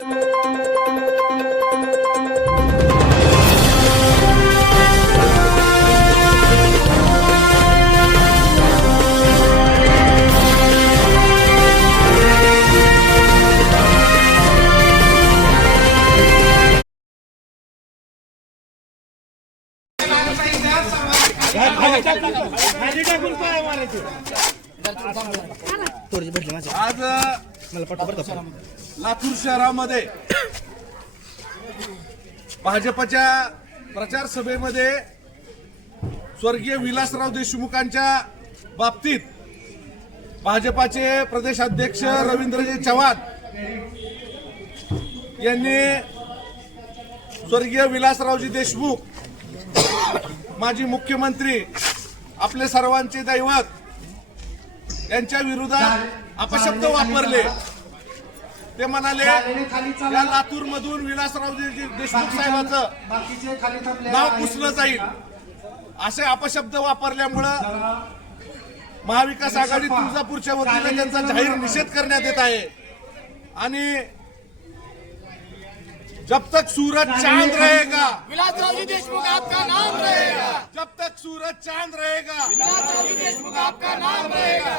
आज लातूर शहरामध्ये भाजपच्या प्रचार सभेमध्ये स्वर्गीय विलासराव देशमुखांच्या बाबतीत भाजपाचे प्रदेशाध्यक्ष रवींद्रजी चव्हाण यांनी स्वर्गीय विलासरावजी देशमुख माजी मुख्यमंत्री आपले सर्वांचे दैवत यांच्या विरोधात अपशब्द वापरले। ते म्हणाले या लातूर मधून विलासरावजी देशमुख साहेबांचं नाव पुसलं जाईल असे अपशब्द वापरल्यामुळे महाविकास आघाडी तुळजापूरच्या वतीने त्यांचा जाहीर निषेध करण्यात येत आहे। आणि जब तक सूरज चांद रहेगा विलासरावजी देशमुख आपका नाम रहेगा। जब तक सूरज चांद रहेगा विलासरावजी देशमुख आपका नाम रहेगा।